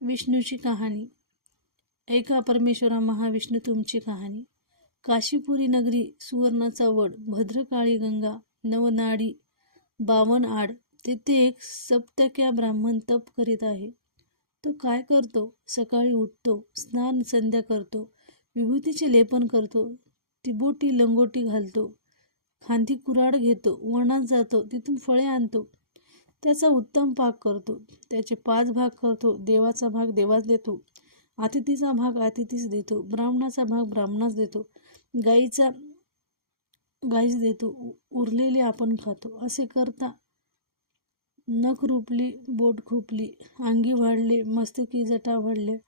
विष्णूची कहाणी. ऐका परमेश्वरा महाविष्णू तुमची कहाणी. काशीपुरी नगरी, सुवर्णाचा वड, भद्रकाळी गंगा, नवनाडी 52 आड. तेथे एक सप्तक्या ब्राह्मण तप करीत आहे. तो काय करतो? सकाळी उठतो, स्नान संध्या करतो, विभूतीचे लेपन करतो, तिबोटी लंगोटी घालतो, खांदी कुऱ्हाड घेतो, वनात जातो, तिथून फळे आणतो, त्याचा उत्तम पाक करतो, त्याचे 5 भाग करतो, देवाचा भाग देवास देतो, अतिथीचा भाग अतिथीस देतो, ब्राह्मणाचा भाग ब्राह्मणास देतो, गाईस देतो, उरलेले आपण खातो. असे करता नख रुपली, बोट खुपली, अंगी वाढले, मस्तकी जटा वाढल्या,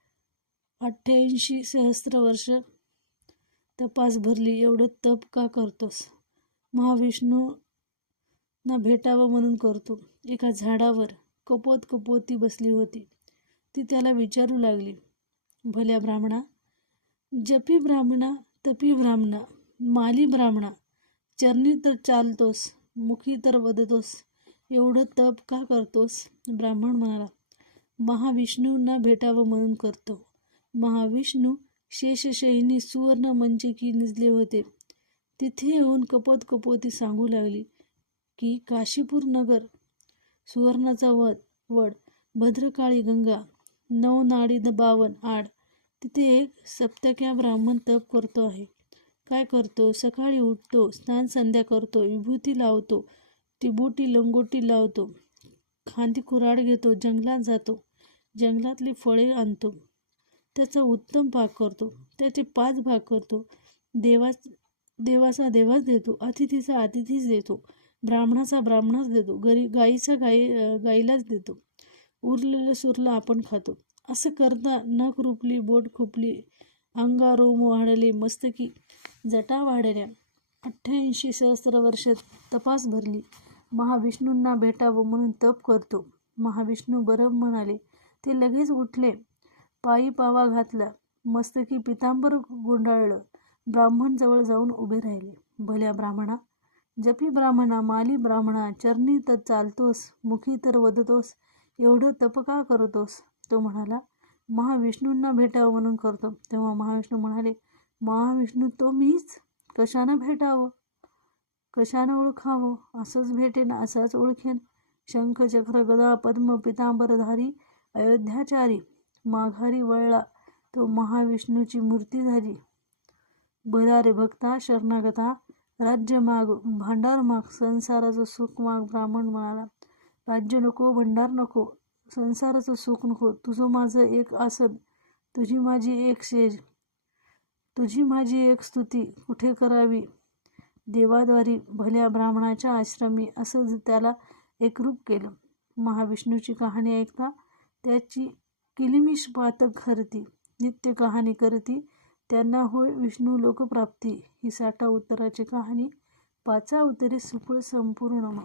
88 सहस्त्र वर्ष तपास भरली. एवढं तप का करतोस? महाविष्णूंना भेटावं म्हणून करतो. एका झाडावर कपोती बसली होती. ती त्याला विचारू लागली, भल्या ब्राह्मणा, जपी ब्राह्मणा, तपी ब्राह्मणा, माली ब्राह्मणा, चरणी तर चालतोस, मुखी तर वदतोस, एवढं तप का करतोस? ब्राह्मण म्हणाला, महाविष्णूंना भेटावं म्हणून करतो. महाविष्णू शेषशयनी सुवर्ण मंचकी निजले होते. तिथे येऊन कपोती सांगू लागली की काशीपूर नगर, सुवर्णाचा वड, भद्रकाळी गंगा, नवनाडी 52 आड. तिथे एक सप्तक्या ब्राह्मण तप करतो आहे. काय करतो? सकाळी उठतो, स्नान संध्या करतो, विभूती लावतो, टिबोटी लंगोटी लावतो, खांदी कुऱ्हाड घेतो, जंगलात जातो, जंगलातली फळे आणतो, त्याचा उत्तम पाक करतो, त्याचे 5 भाग करतो, देवाचा देवास देतो, अतिथीचा अतिथीस देतो, ब्राह्मणाचा ब्राह्मणास देतो, गाईलाच देतो, उरलेलं सुरलं आपण खातो. असं करता नख रुपली, बोट खुपली, अंगारोम वाढले, मस्तकी जटा वाढल्या, 88 सहस्त्र वर्ष तपास भरली. महाविष्णूंना भेटावं म्हणून तप करतो. महाविष्णू बरं म्हणाले. ते लगेच उठले, पायी पावा घातला, मस्तकी पितांबर गुंडाळलं, ब्राह्मण जवळ जाऊन उभे राहिले. भल्या ब्राह्मणा, जपी ब्राह्मणा, माली ब्राह्मणा, चरणी तर चालतोस, मुखी तर वदतोस, एवढं तप का करतोस? तो म्हणाला, महाविष्णूंना भेटावं म्हणून करतो. तेव्हा महाविष्णू म्हणाले, महाविष्णू तो मीच. कशानं भेटावं, कशानं ओळखावं? असंच भेटेन, असाच ओळखेन. शंख चक्र गदा पद्म पितांबरधारी, अयोध्याचारी, माघारी वळला तो महाविष्णूची मूर्ती झाली. भला रे भक्ता, शरणागता, राज्य माग, भांडार माग, संसाराचं सुख माग. ब्राह्मण म्हणाला, राज्य नको, भंडार नको, संसाराचं सुख नको, तुझं माझं एक आसन, तुझी माझी एक सेज, तुझी माझी एक स्तुती कुठे करावी? देवाद्वारी, भल्या ब्राह्मणाच्या आश्रमी. असं त्याला एकरूप केलं. महाविष्णूची कहाणी ऐकता त्याची किलमिश पातक हरती. नित्य कहाणी करती, त्यांना होय विष्णू लोकप्राप्ती. ही 60 उत्तराची कहाणी 5 उत्तरे सुफळ संपूर्ण.